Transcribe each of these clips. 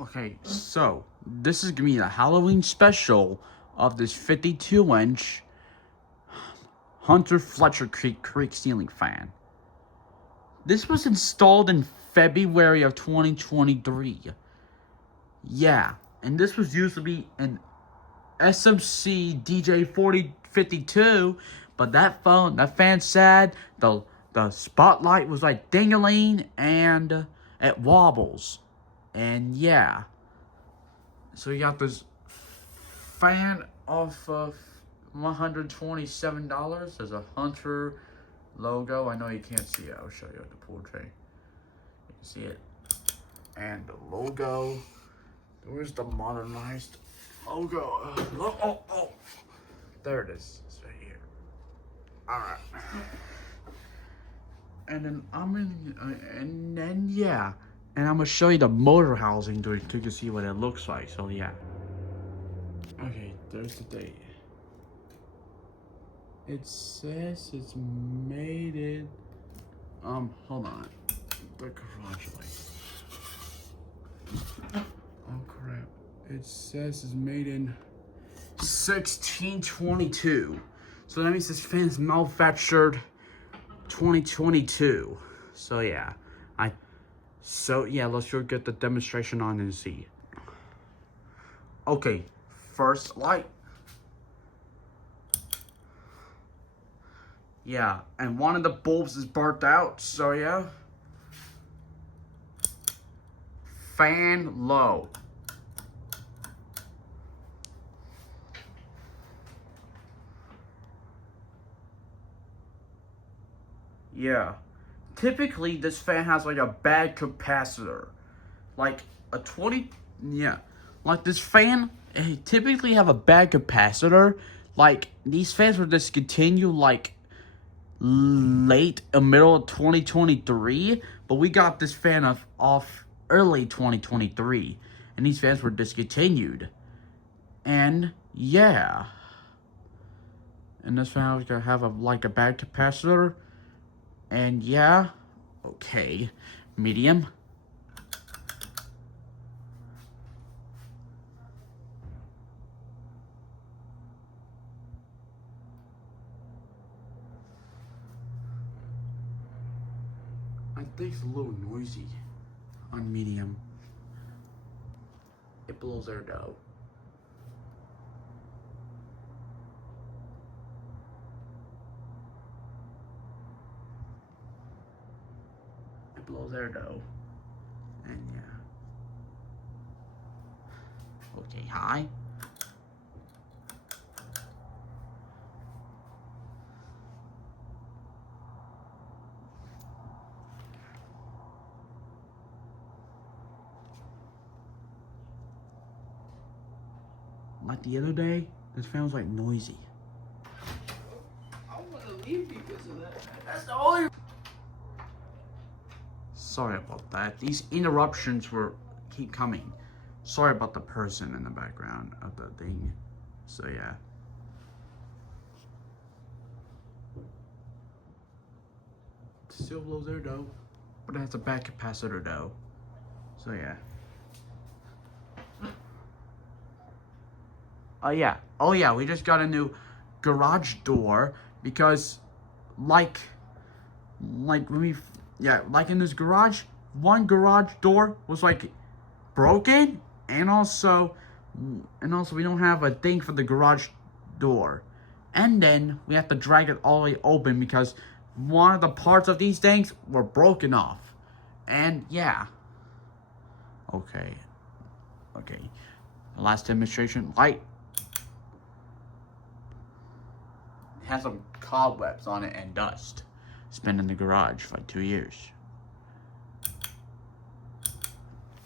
Okay, so this is gonna be a Halloween special of this 52-inch Hunter Fletcher Creek ceiling fan. This was installed in February of 2023. Yeah, and this was used to be an SMC DJ 4052, but that fan said the spotlight was like ding-a-ling and it wobbles. And yeah. So you got this fan off of $127. There's a Hunter logo. I know you can't see it. I'll show you the portrait. You can see it. And the logo. Where's the modernized logo? Oh. There it is. It's right here. Alright. And then yeah. And I'm gonna show you the motor housing so you can see what it looks like. So yeah. Okay, there's the date. It says it's made in hold on. The garage light. Oh crap. It says it's made in 1622. So that means this fan is manufactured 2022. So yeah. Let's go get the demonstration on and see. Okay, first light. Yeah, and one of the bulbs is burnt out, so yeah. Fan low. Yeah. Typically, this fan has like a bad capacitor. Like a 20, yeah. Like this fan, typically have a bad capacitor. Like these fans were discontinued like late middle of 2023. But we got this fan off early 2023. And these fans were discontinued. And yeah. And this fan was gonna have a bad capacitor. And yeah, okay, medium. I think it's a little noisy on medium. It blows air though. Blows air though. And yeah. Okay, high. Like the other day, this fan was like noisy. I want to leave because of that. That's the only. Sorry about that. These interruptions keep coming. Sorry about the person in the background of the thing. So yeah. It still blows air though, but it has a bad capacitor though. So yeah. Oh yeah, we just got a new garage door because like in this garage, one garage door was like broken, and also we don't have a thing for the garage door. And then we have to drag it all the way open because one of the parts of these things were broken off. And yeah. Okay. The last demonstration, light. It has some cobwebs on it and dust. It's been in the garage for like 2 years.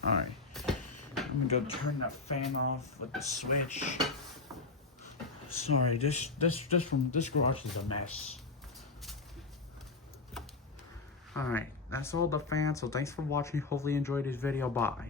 Alright. I'm gonna go turn that fan off with the switch. Sorry, this garage is a mess. Alright, that's all the fans, so thanks for watching. Hopefully you enjoyed this video. Bye.